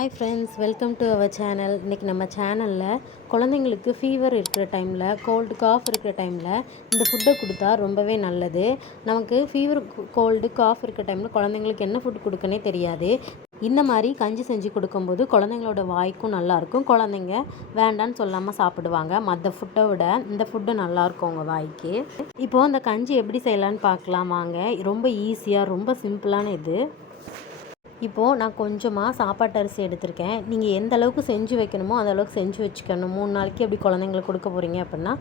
Hi friends, welcome to our channel. இன்றைக்கி நம்ம சேனலில் குழந்தைங்களுக்கு ஃபீவர் இருக்கிற டைமில், கோல்டு காஃப் இருக்கிற டைமில் இந்த ஃபுட்டை கொடுத்தா ரொம்பவே நல்லது. நமக்கு ஃபீவர், கோல்டு காஃப் இருக்கிற டைமில் குழந்தைங்களுக்கு என்ன ஃபுட் கொடுக்கனே தெரியாது. இந்த மாதிரி கஞ்சி செஞ்சு கொடுக்கும்போது குழந்தைங்களோட வாய்க்கும் நல்லாயிருக்கும். குழந்தைங்க வேண்டான்னு சொல்லாமல் சாப்பிடுவாங்க. மற்ற ஃபுட்டை விட இந்த ஃபுட்டு நல்லாயிருக்கும் உங்கள் வாய்க்கு. இப்போது அந்த கஞ்சி எப்படி செய்யலான்னு பார்க்கலாம் வாங்க. ரொம்ப ஈஸியாக, ரொம்ப சிம்பிளான இது. இப்போது நான் கொஞ்சமாக சாப்பாட்டு அரிசி எடுத்திருக்கேன். நீங்கள் எந்த அளவுக்கு செஞ்சு வைக்கணுமோ அந்த அளவுக்கு செஞ்சு வச்சுக்கணும். 3 நாளைக்கு எப்படி குழந்தைங்களுக்கு கொடுக்க போகிறீங்க அப்படின்னா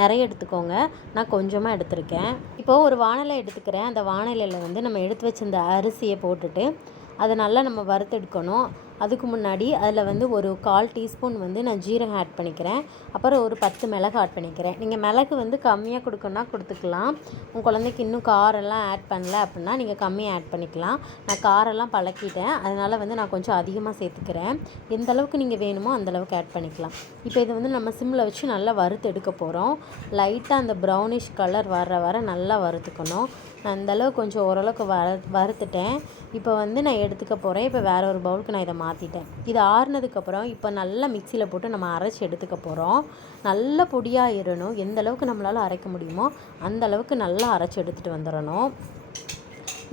நிறைய எடுத்துக்கோங்க. நான் கொஞ்சமாக எடுத்திருக்கேன். இப்போது ஒரு வாணலை எடுத்துக்கிறேன். அந்த வாணலையில் நம்ம எடுத்து வச்சிருந்த அரிசியை போட்டுட்டு அதை நல்லா நம்ம வறுத்தெடுக்கணும். அதுக்கு முன்னாடி அதில் ஒரு 1/4 டீஸ்பூன் நான் ஜீரகம் ஆட் பண்ணிக்கிறேன். அப்புறம் ஒரு 10 மிளகு ஆட் பண்ணிக்கிறேன். நீங்கள் மிளகு கம்மியாக கொடுக்கணுன்னா கொடுத்துக்கலாம். உங்கள் குழந்தைக்கு இன்னும் காரெல்லாம் ஆட் பண்ணல அப்படின்னா நீங்கள் கம்மியாக ஆட் பண்ணிக்கலாம். நான் காரெல்லாம் பழக்கிட்டேன், அதனால் நான் கொஞ்சம் அதிகமாக சேர்த்துக்கிறேன். எந்த அளவுக்கு நீங்கள் வேணுமோ அந்தளவுக்கு ஆட் பண்ணிக்கலாம். இப்போ இதை நம்ம சிம்மில் வச்சு நல்லா வறுத்து எடுக்க போகிறோம். லைட்டாக அந்த ப்ரௌனிஷ் கலர் வர நல்லா வறுத்துக்கணும். நான் இந்தளவுக்கு கொஞ்சம் ஓரளவுக்கு வறுத்துட்டேன். இப்போ நான் எடுத்துக்க போகிறேன். இப்போ வேறு ஒரு பவுலுக்கு நான் இதை மாற்றிட்டேன். இது ஆறுனதுக்கப்புறம் இப்போ நல்லா மிக்சியில் போட்டு நம்ம அரைச்சி எடுத்துக்க போகிறோம். நல்ல பொடியாக இருக்கணும். எந்த அளவுக்கு நம்மளால் அரைக்க முடியுமோ அந்த அளவுக்கு நல்லா அரைச்சி எடுத்துகிட்டு வந்துடணும்.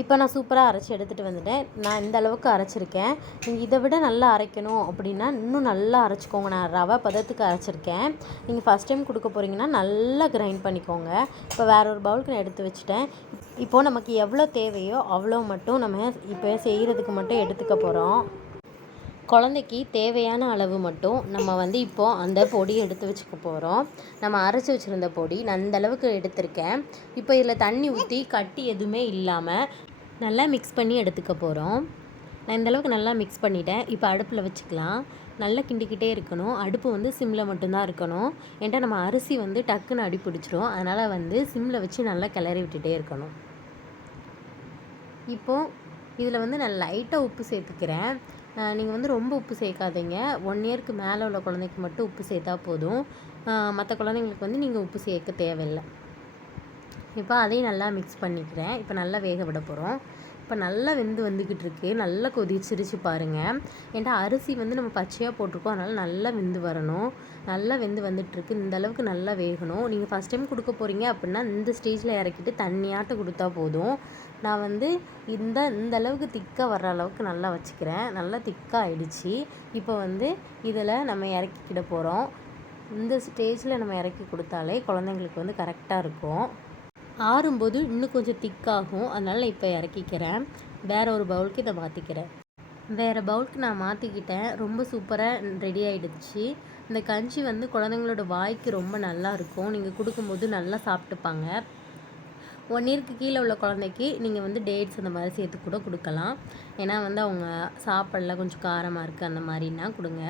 இப்போ நான் சூப்பராக அரைச்சி எடுத்துகிட்டு வந்துட்டேன். நான் இந்த அளவுக்கு அரைச்சிருக்கேன். நீங்கள் இதை விட நல்லா அரைக்கணும் அப்படின்னா இன்னும் நல்லா அரைச்சிக்கோங்க. நான் ரவை பதத்துக்கு அரைச்சிருக்கேன். நீங்கள் ஃபஸ்ட் டைம் கொடுக்க போகிறீங்கன்னா நல்லா கிரைண்ட் பண்ணிக்கோங்க. இப்போ வேறு ஒரு பவுலுக்கு நான் எடுத்து வச்சுட்டேன். இப்போது நமக்கு எவ்வளோ தேவையோ அவ்வளோ மட்டும் நம்ம இப்போ செய்கிறதுக்கு மட்டும் எடுத்துக்க போகிறோம். குழந்தைக்கு தேவையான அளவு மட்டும் நம்ம இப்போது அந்த பொடி எடுத்து வச்சுக்க போகிறோம். நம்ம அரைச்சி வச்சுருந்த பொடி நான் இந்த அளவுக்கு எடுத்திருக்கேன். இப்போ இதில் தண்ணி ஊற்றி கட்டி எதுவுமே இல்லாமல் நல்லா மிக்ஸ் பண்ணி எடுத்துக்க போகிறோம். நான் இந்தளவுக்கு நல்லா மிக்ஸ் பண்ணிட்டேன். இப்போ அடுப்பில் வச்சுக்கலாம். நல்லா கிண்டிக்கிட்டே இருக்கணும். அடுப்பு சிம்மில் மட்டும்தான் இருக்கணும். ஏன்டா நம்ம அரிசி டக்குன்னு அடி பிடிச்சிரும். அதனால் சிம்மில் வச்சு நல்லா கிளறி விட்டுட்டே இருக்கணும். இப்போது இதில் நான் லைட்டாக உப்பு சேர்த்துக்கிறேன். நீங்கள் ரொம்ப உப்பு சேர்க்காதீங்க. 1 இயருக்கு மேலே உள்ள குழந்தைக்கு மட்டும் உப்பு சேர்த்தா போதும். மற்ற குழந்தைங்களுக்கு நீங்கள் உப்பு சேர்க்க தேவையில்லை. இப்போ அதையும் நல்லா மிக்ஸ் பண்ணிக்கிறேன். இப்போ நல்லா வேக விட போகிறோம். இப்போ நல்லா வந்துக்கிட்டு இருக்கு. நல்லா கொதிச்சிருச்சு பாருங்கள். ஏன்டா அரிசி நம்ம பச்சையாக போட்டிருக்கோம். அதனால் நல்லா வெந்து வரணும். நல்லா வந்துட்டுருக்கு. இந்த அளவுக்கு நல்லா வேகணும். நீங்கள் ஃபஸ்ட் டைம் கொடுக்க போகிறீங்க அப்படின்னா இந்த ஸ்டேஜில் இறக்கிட்டு தண்ணியாட்ட கொடுத்தா போதும். நான் இந்த அளவுக்கு திக்காக வர்ற அளவுக்கு நல்லா வச்சுக்கிறேன். நல்லா திக்காக ஆயிடுச்சு. இப்போ இதில் நம்ம இறக்கிக்கிட போகிறோம். இந்த ஸ்டேஜில் நம்ம இறக்கி கொடுத்தாலே குழந்தைங்களுக்கு கரெக்டாக இருக்கும். ஆறும்போது இன்னும் கொஞ்சம் திக்காகும். அதனால் இப்போ இறக்கிக்கிறேன். வேறு ஒரு பவுலுக்கு இதை மாற்றிக்கிறேன். வேறு பவுலுக்கு நான் மாற்றிக்கிட்டேன். ரொம்ப சூப்பராக ரெடி ஆகிடுச்சு. இந்த கஞ்சி குழந்தைங்களோட வாய்க்கு ரொம்ப நல்லா இருக்கும். நீங்கள் கொடுக்கும்போது நல்லா சாப்பிட்டுப்பாங்க. 1 இயருக்கு கீழே உள்ள குழந்தைக்கு நீங்கள் டேட்ஸ் அந்த மாதிரி சேர்த்து கூட கொடுக்கலாம். ஏன்னா அவங்க சாப்பிடல, கொஞ்சம் காரமாக இருக்குது அந்த மாதிரின்னா கொடுங்க.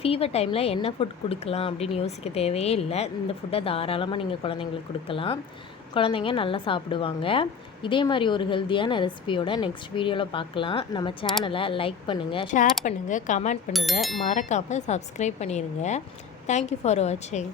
ஃபீவர் டைமில் என்ன ஃபுட் கொடுக்கலாம் அப்படின்னு யோசிக்க தேவையே இல்லை. இந்த ஃபுட்டை தாராளமாக நீங்கள் குழந்தைங்களுக்கு கொடுக்கலாம். குழந்தைங்க நல்லா சாப்பிடுவாங்க. இதே மாதிரி ஒரு ஹெல்த்தியான ரெசிபியோட நெக்ஸ்ட் வீடியோவில் பார்க்கலாம். நம்ம சேனலை லைக் பண்ணுங்கள், ஷேர் பண்ணுங்கள், கமெண்ட் பண்ணுங்கள். மறக்காமல் சப்ஸ்கிரைப் பண்ணிடுங்க. தேங்க்யூ ஃபார் வாட்சிங்.